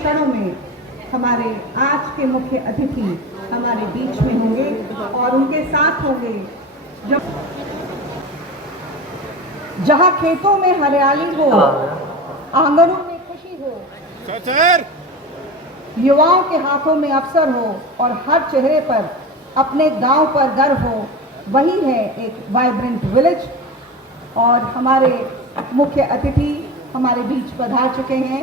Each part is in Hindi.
क्षणों में हमारे आज के मुख्य अतिथि हमारे बीच में होंगे और उनके साथ होंगे जहां खेतों में हरियाली हो, आंगनों में खुशी हो, युवाओं के हाथों में अवसर हो और हर चेहरे पर अपने गांव पर गर्व हो, वही है एक वाइब्रेंट विलेज। और हमारे मुख्य अतिथि हमारे बीच पधार चुके हैं।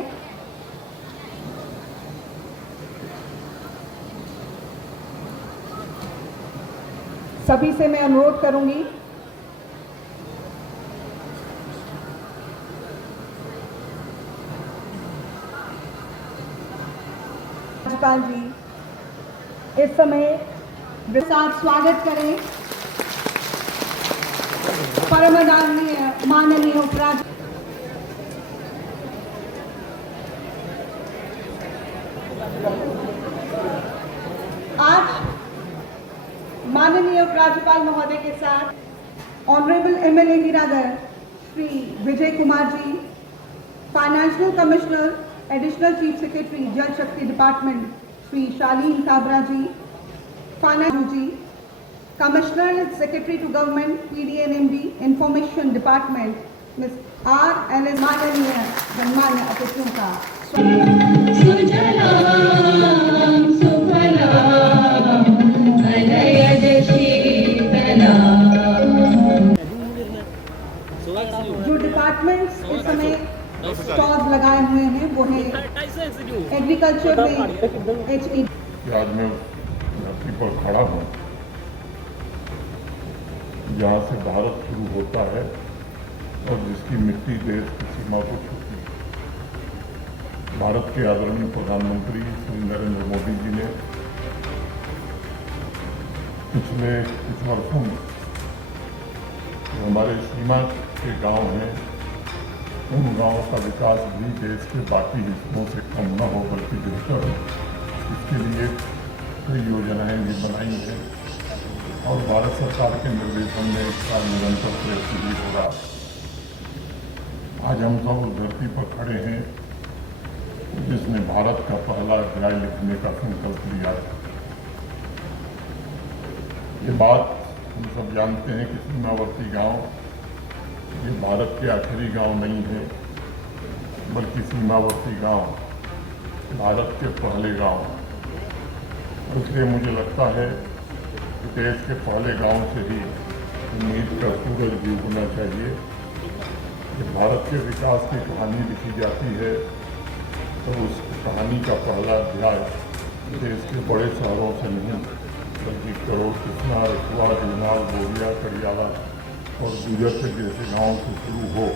सभी से मैं अनुरोध करूंगी राज्यपाल जी इस समय विशाल स्वागत करें परमादरणीय माननीय उपराज्यपाल आज माननीय उपराज्यपाल महोदय के साथ ऑनरेबल एमएलए गिराधर Shri Vijay Kumar ji, financial commissioner additional chief secretary Jal Shakti department Shri Shaleen Kabra ji, finance जी, commissioner and secretary to government PDNMD information department miss R L S, माननीय गणमान्य अतिथियों का जो डिपार्टमेंट्स इस समय स्टॉल्स लगाए हुए हैं वो है एग्रीकल्चर में HE। आज मैं धरती पर खड़ा हूँ जहाँ से भारत शुरू होता है और जिसकी मिट्टी देश की सीमा को छूती है। भारत के आदरणीय प्रधानमंत्री श्री नरेंद्र मोदी जी ने पिछले कुछ वर्षों में जो हमारे सीमा के गांव हैं उन गांवों का विकास भी देश के बाकी हिस्सों से कम न हो बल्कि बेहतर हो, इसके लिए कई योजनाएं भी बनाई हैं और भारत सरकार के निर्देशन में इसका निरंतर प्रयत्न भी हो रहा है। आज हम सब उस धरती पर खड़े हैं जिसने भारत का पहला अध्याय लिखने का संकल्प लिया था। ये बात हम सब जानते हैं कि सीमावर्ती गांव ये भारत के आखिरी गांव नहीं है बल्कि सीमावर्ती गांव भारत के पहले गांव। इसलिए मुझे लगता है कि देश के पहले गांव से ही उम्मीद का सूरज भी उगना चाहिए। कि भारत के विकास की कहानी लिखी जाती है तो उस कहानी का पहला अध्याय देश के बड़े शहरों से नहीं बल्कि करोड़, कृष्णा, रखुआ, बीमार, बोरिया, कड़ियाला और गुजर जैसे गांवों से शुरू हो।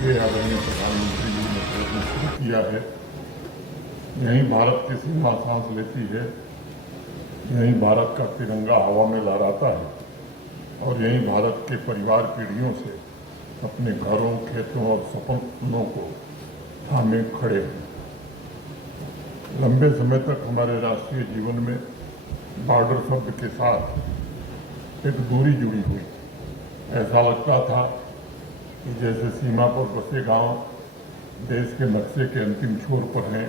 ये आदरणीय प्रधानमंत्री जी ने प्रयत्न शुरू किया है। यहीं भारत की सीमा सांस लेती है, यहीं भारत का तिरंगा हवा में लहराता है और यहीं भारत के परिवार पीढ़ियों से अपने घरों, खेतों और सपनों को थामे खड़े हैं। लंबे समय तक हमारे राष्ट्रीय जीवन में बॉर्डर शब्द के साथ एक दूरी जुड़ी हुई। ऐसा लगता था कि जैसे सीमा पर बसे गांव देश के नक्शे के अंतिम छोर पर हैं।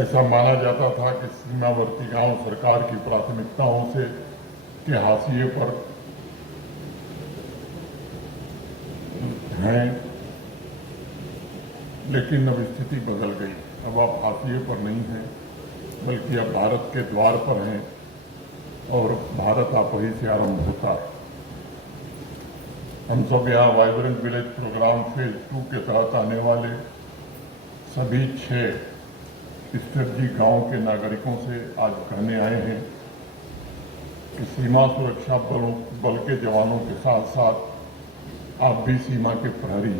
ऐसा माना जाता था कि सीमावर्ती गांव सरकार की प्राथमिकताओं से के हाशिए पर हैं, लेकिन अब स्थिति बदल गई। अब आप हाशिए पर नहीं हैं बल्कि अब भारत के द्वार पर हैं और भारत आप वहीं से आरंभ होता है। हम सब यहाँ वाइब्रेंट विलेज प्रोग्राम फेज 2 के तहत आने वाले सभी 6 स्ट्रेटजी गांव के नागरिकों से आज कहने आए हैं कि सीमा सुरक्षा बल के जवानों के साथ साथ आप भी सीमा के प्रहरी।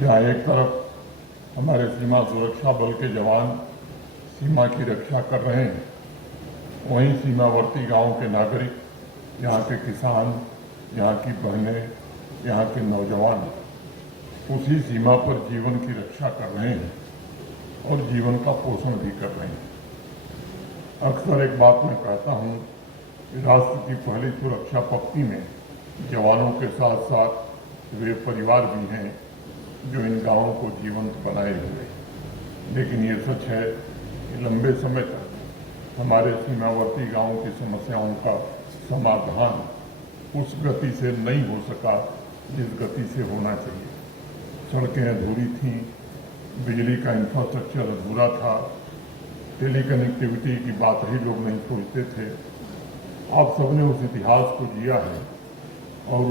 जहाँ एक तरफ हमारे सीमा सुरक्षा बल के जवान सीमा की रक्षा कर रहे हैं, वहीं सीमावर्ती गांव के नागरिक, यहाँ के किसान, यहाँ की बहनें, यहाँ के नौजवान उसी सीमा पर जीवन की रक्षा कर रहे हैं और जीवन का पोषण भी कर रहे हैं। अक्सर एक बात मैं कहता हूँ कि राष्ट्र की पहली सुरक्षा पक्की में जवानों के साथ साथ वे परिवार भी हैं जो इन गांवों को जीवंत बनाए हुए। लेकिन ये सच है कि लंबे समय तक हमारे सीमावर्ती गांवों की समस्याओं का समाधान उस गति से नहीं हो सका जिस गति से होना चाहिए। सड़कें अधूरी थीं, बिजली का इंफ्रास्ट्रक्चर अधूरा था, टेलीकनेक्टिविटी की बात ही लोग नहीं सोचते थे। आप सबने उस इतिहास को जिया है और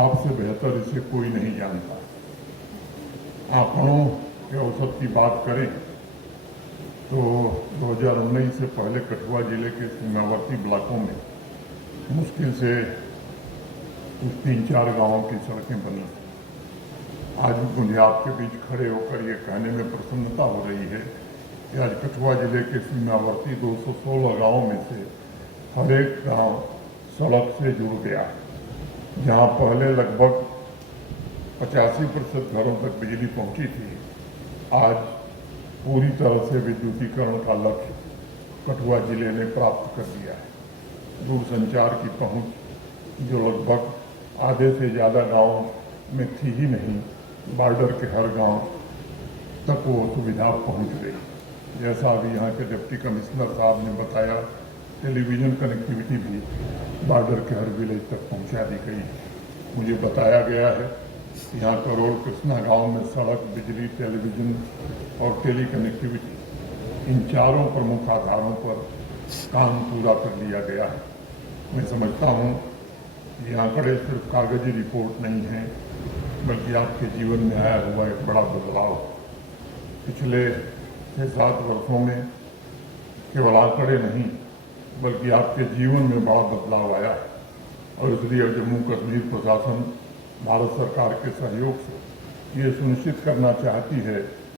आपसे बेहतर इसे कोई नहीं जानता। आंकड़ों के औसत की बात करें तो 2019 से पहले कठुआ जिले के सीमावर्ती ब्लॉकों में मुश्किल से कुछ 3-4 गांवों की सड़कें बनी। आज मुझे आपके बीच खड़े होकर ये कहने में प्रसन्नता हो रही है कि आज कठुआ जिले के सीमावर्ती 216 गांवों में से हर एक गांव सड़क से जुड़ गया है। जहां पहले लगभग 85% घरों तक बिजली पहुंची थी, आज पूरी तरह से विद्युतीकरण का लक्ष्य कठुआ जिले ने प्राप्त कर लिया है। दूरसंचार की पहुंच जो लगभग आधे से ज़्यादा गाँव में थी ही नहीं, बॉर्डर के हर गांव तक वो सुविधा पहुंच गई। जैसा अभी यहाँ के डिप्टी कमिश्नर साहब ने बताया, टेलीविज़न कनेक्टिविटी भी बॉर्डर के हर विलेज तक पहुंचा दी गई। मुझे बताया गया है कि यहाँ करोड़ कृष्णा गांव में सड़क, बिजली, टेलीविज़न और टेली कनेक्टिविटी इन चारों प्रमुख आधारों पर काम पूरा कर लिया गया है। मैं समझता हूँ ये आंकड़े सिर्फ कागजी रिपोर्ट नहीं हैं, बल्कि आपके जीवन में आया हुआ एक बड़ा बदलाव। पिछले 6-7 वर्षों में केवल आंकड़े नहीं बल्कि आपके जीवन में बड़ा बदलाव आया है और इसलिए जम्मू कश्मीर प्रशासन भारत सरकार के सहयोग से ये सुनिश्चित करना चाहती है